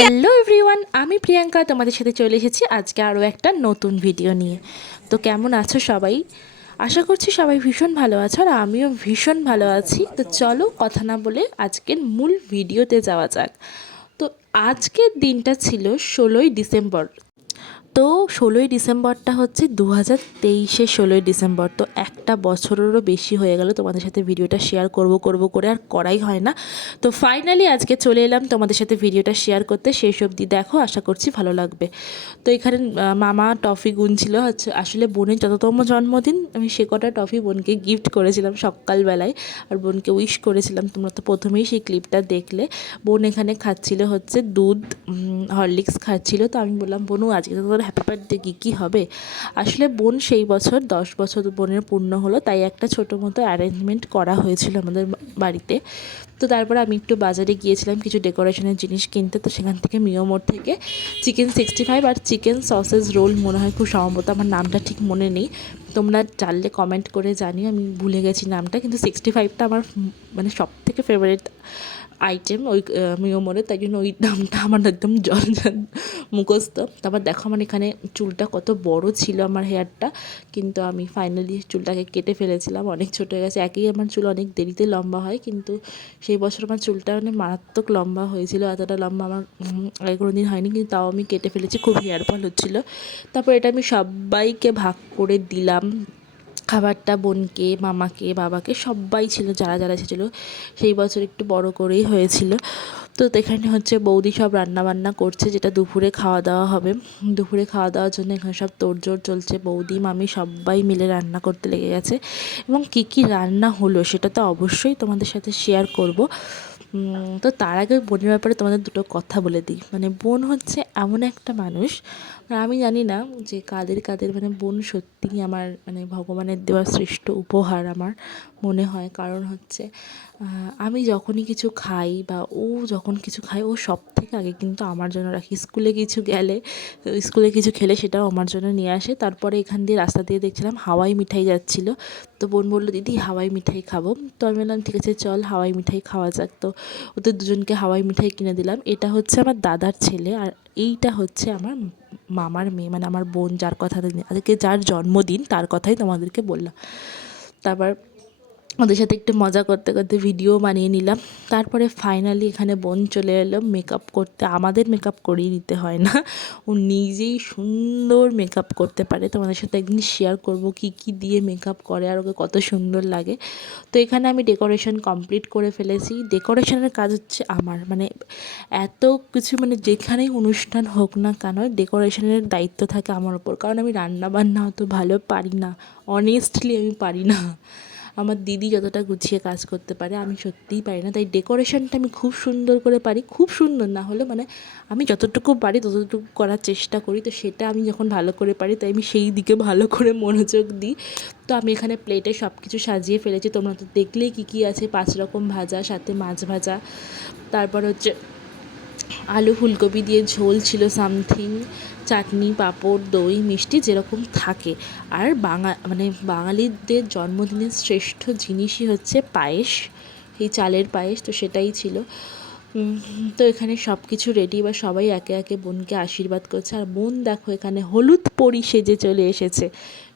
Hello everyone, আমি প্রিয়াঙ্কা তোমাদের সাথে চলে এসেছি আজকে আরও একটা নতুন ভিডিও নিয়ে। তো কেমন আছো সবাই? আশা করছি সবাই ভীষণ ভালো আছো, আর আমিও ভীষণ ভালো আছি। তো চলো কথা না বলে আজকের মূল ভিডিওতে যাওয়া যাক। তো আজকের দিনটা ছিল 16ই ডিসেম্বর। তো 16ই ডিসেম্বরটা হচ্ছে 2023-এর 16ই ডিসেম্বর। তো একটা বছরেরও বেশি হয়ে গেল তোমাদের সাথে ভিডিওটা শেয়ার করব করে আর করাই হয় না। তো ফাইনালি আজকে চলে এলাম তোমাদের সাথে ভিডিওটা শেয়ার করতে। শেষ অবধি দেখো, আশা করছি ভালো লাগবে। তো এখানে মামা টফি গুনছিল। হচ্ছে আসলে বোনের যততম জন্মদিন, আমি সে কটা টফি বোনকে গিফট করেছিলাম সকালবেলায়, আর বোনকে উইশ করেছিলাম। তোমরা তো প্রথমেই সেই ক্লিপটা দেখলে। বোন এখানে খাচ্ছিল হচ্ছে দুধ, হরলিক্স খাচ্ছিল। তো আমি বললাম, বোনু আজকে তো তোর হ্যাপি বার্থডে, কী হবে। আসলে বোন সেই বছর 10 বছর বোনের পূর্ণ হলো, তাই একটা ছোটো মতো অ্যারেঞ্জমেন্ট করা হয়েছিল আমাদের বাড়িতে। তো তারপরে আমি একটু বাজারে গিয়েছিলাম কিছু ডেকোরেশনের জিনিস কিনতে। তো সেখান থেকে মিও মোড় থেকে চিকেন 65 আর চিকেন সসেজ রোল, মনে হয় খুব সম্ভবত, আমার নামটা ঠিক মনে নেই, তোমরা জানলে কমেন্ট করে জানিও, আমি ভুলে গেছি নামটা। কিন্তু 65টা আমার মানে সব থেকে ফেভারিট আইটেম ওই মিও মোড়ে, তাই জন্য ওই নামটা আমার একদম জল মুখস্থ। তারপর দেখো আমার এখানে চুলটা কত বড় ছিল, আমার হেয়ারটা, কিন্তু আমি ফাইনালি চুলটাকে কেটে ফেলেছিলাম, অনেক ছোটো হয়ে গেছে। একই আমার চুল অনেক দেরিতে লম্বা হয়, কিন্তু সেই বছর আমার চুলটা মানে মারাত্মক লম্বা হয়েছিল। এতটা লম্বা আমার আগে কোনো দিন হয়নি, কিন্তু তাও আমি কেটে ফেলেছি, খুব হেয়ার ফল হচ্ছিলো। তারপর এটা আমি সবাইকে ভাগ করে দিলাম খাবারটা, বোনকে, মামাকে, বাবাকে, সবাই ছিল যারা যারা এসেছিলো। সেই বছর একটু বড় করেই হয়েছিল। তো এখানে হচ্ছে বৌদি সব রান্নাবান্না করছে, যেটা দুপুরে খাওয়া দাওয়া হবে। দুপুরে খাওয়া দাওয়ার জন্য এখানে সব তোড়জোড় চলছে, বৌদি মামি সবাই মিলে রান্না করতে লেগে গেছে। এবং কী কী রান্না হলো সেটা তো অবশ্যই তোমাদের সাথে শেয়ার করব। তো তার আগে বোনের ব্যাপারে তোমাদের দুটো কথা বলে দিই। মানে বোন হচ্ছে এমন একটা মানুষ, আমি জানি না যে কাদের কাদের মানে বোন সত্যিই আমার মানে ভগবানের দেওয়া শ্রেষ্ঠ উপহার আমার মনে হয়। কারণ হচ্ছে আমি যখনই কিছু খাই বা ও যখন কিছু খায়, ও সব থেকে আগে কিন্তু আমার জন্য রাখি। স্কুলে কিছু গেলে, স্কুলে কিছু খেলে সেটাও আমার জন্য নিয়ে আসে। তারপরে এখান দিয়ে রাস্তা দিয়ে দেখছিলাম হাওয়াই মিঠাই যাচ্ছিলো, তো বোন বললো, দিদি হাওয়াই মিঠাই খাবো। তো আমি বললাম ঠিক আছে চল হাওয়াই মিঠাই খাওয়া যাক। তো ওদের দুজনকে হাওয়াই মিঠাই কিনে দিলাম। এটা হচ্ছে আমার দাদার ছেলে, আর এইটা হচ্ছে আমার মামার মেয়ে, মানে আমার বোন, যার কথা আজকে যার জন্মদিন তার কথাই তোমাদেরকে বললাম। তারপর ওদের সাথে একটু মজা করতে করতে ভিডিও বানিয়ে নিলাম। তারপরে ফাইনালি এখানে বোন চলে এলো মেকআপ করতে। আমাদের মেকআপ করিয়ে দিতে হয় না, ও নিজেই সুন্দর মেকআপ করতে পারে। তোমাদের সাথে একদিন শেয়ার করব কী কী দিয়ে মেকআপ করে আর ওকে কত সুন্দর লাগে। তো এখানে আমি ডেকোরেশন কমপ্লিট করে ফেলেছি। ডেকোরেশনের কাজ হচ্ছে আমার, মানে এত কিছু, মানে যেখানেই অনুষ্ঠান হোক না কেন ডেকোরেশনের দায়িত্ব থাকে আমার ওপর। কারণ আমি রান্না বান্না অত ভালো পারি না, অনেস্টলি আমি পারি না। আমার দিদি যতটা গুছিয়ে কাজ করতে পারে আমি সত্যিই পারি না। তাই ডেকোরেশনটা আমি খুব সুন্দর করে পারি, খুব সুন্দর না হলে মানে আমি যতটুকু পারি ততটুকু করার চেষ্টা করি। তো সেটা আমি যখন ভালো করে পারি, তাই আমি সেই দিকে ভালো করে মনোযোগ দিই। তো আমি এখানে প্লেটে সব কিছু সাজিয়ে ফেলেছি, তোমরা তো দেখলেই কী কী আছে। 5 রকম ভাজা, সাথে মাছ ভাজা, তারপর হচ্ছে আলু ফুলকপি দিয়ে ঝোল ছিল সামথিং, চাটনি, পাঁপড়, দই, মিষ্টি যেরকম থাকে। আর মানে বাঙালিদের জন্মদিনের শ্রেষ্ঠ জিনিসই হচ্ছে পায়েস, এই চালের পায়েস। তো সেটাই ছিল। তো এখানে সব কিছু রেডি, বা সবাই একে একে বোনকে আশীর্বাদ করছে। আর বোন দেখো এখানে হলুদ পরি সেজে চলে এসেছে,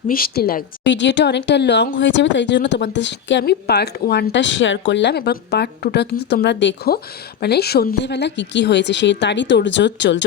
মিষ্টি লাগছে। ভিডিওটা অনেকটা লং হয়ে যাবে, তাই জন্য তোমাদেরকে আমি পার্ট 1টা শেয়ার করলাম, এবং পার্ট 2টা কিন্তু তোমরা দেখো। মানে সন্ধেবেলা কী কী হয়েছে সেই তারই তোড়জোড় চলছে।